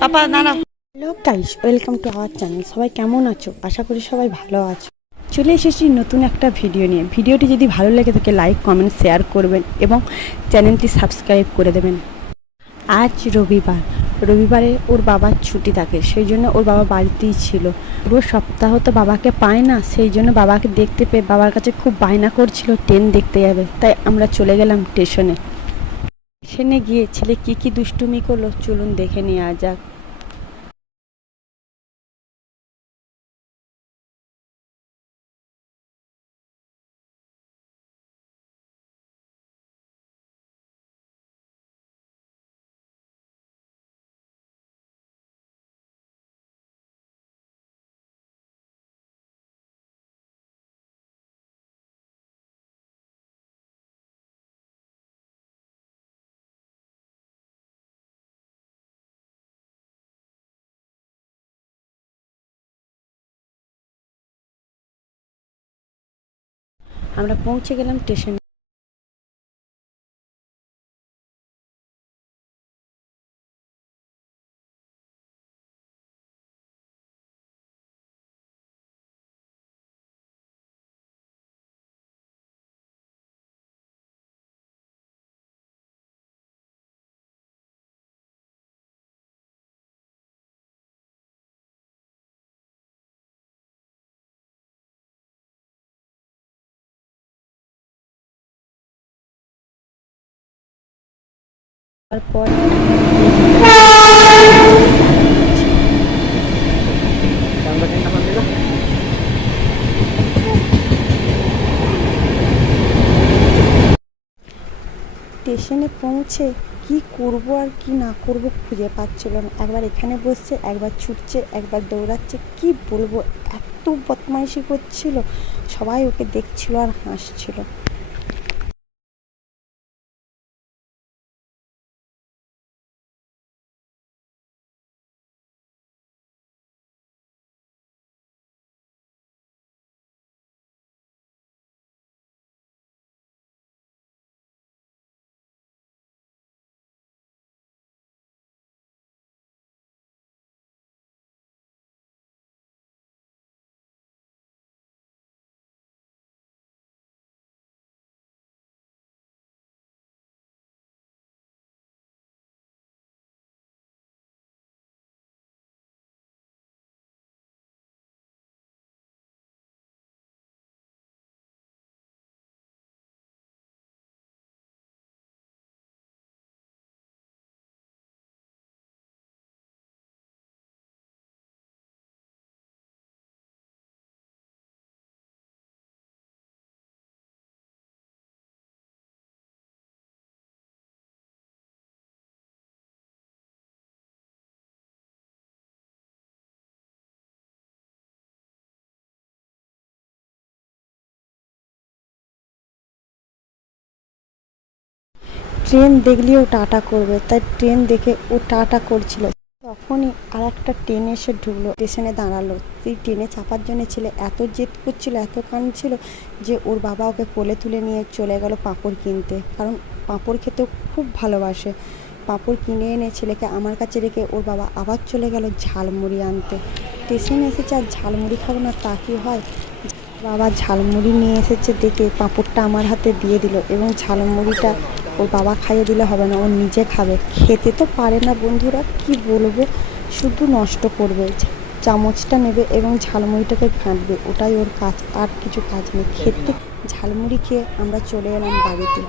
পাপা দাঁড়াও। Hello guys, welcome to our channel. সবাই কেমন আছো? আশা করি সবাই ভালো আছো। চলে এসেছি নতুন একটা ভিডিও নিয়ে। ভিডিওটি যদি ভালো লেগে থাকে লাইক কমেন্ট শেয়ার করবেন এবং চ্যানেলটি সাবস্ক্রাইব করে দেবেন। আজ রবিবারে ওর বাবার ছুটি থাকে, সেই জন্য ওর বাবা বাড়িতেই ছিল। পুরো সপ্তাহ তো বাবাকে পায় না, সেই জন্য বাবাকে দেখতে পেয়ে বাবার কাছে খুব বায়না করছিল ট্রেন দেখতে যাবে। তাই আমরা চলে গেলাম স্টেশনে গিয়ে ছেলে কি দুষ্টুমি করলো চলুন দেখে নেওয়া যাক। আমরা পৌঁছে গেলাম স্টেশনে। তারপর স্টেশনে পৌঁছে কি করব আর কি না করব খুঁজে পাচ্ছিল না। একবার এখানে বসছে, একবার ছুটছে, একবার দৌড়াচ্ছে। কি বলবো, এত বদমাইশি করছিল। সবাই ওকে দেখছিল আর হাসছিল। ট্রেন দেখলেও টাটা করবে, তাই ট্রেন দেখে ও টাটা করছিল। তখনই আর একটা ট্রেন এসে ঢুকলো, স্টেশনে দাঁড়ালো। সেই ট্রেনে চাপার জন্য ছেলে এত জেদ করছিল, এত কাঁদছিল যে ওর বাবা ওকে কোলে তুলে নিয়ে চলে গেল পাঁপড় কিনতে, কারণ পাঁপড় খেতে খুব ভালোবাসে। পাঁপড় কিনে এনে ছেলেকে আমার কাছে রেখে ওর বাবা আবার চলে গেল ঝালমুড়ি আনতে। স্টেশনে এসেছে আর ঝালমুড়ি খাবো না তা কি হয়। বাবা ঝালমুড়ি নিয়ে এসেছে দেখে পাঁপড়টা আমার হাতে দিয়ে দিল, এবং ঝালমুড়িটা ওর বাবা খাইয়ে দিলে হবে না, ও নিজে খাবে। খেতে তো পারে না বন্ধুরা, কি বলবো, শুধু নষ্ট করবে। চামচটা নেবে এবং ঝালমুড়িটাকে ঘাঁটবে, ওটাই ওর কাজ, আর কিছু কাজ নেই। খেতে ঝালমুড়ি খেয়ে আমরা চলে এলাম বাড়িতে।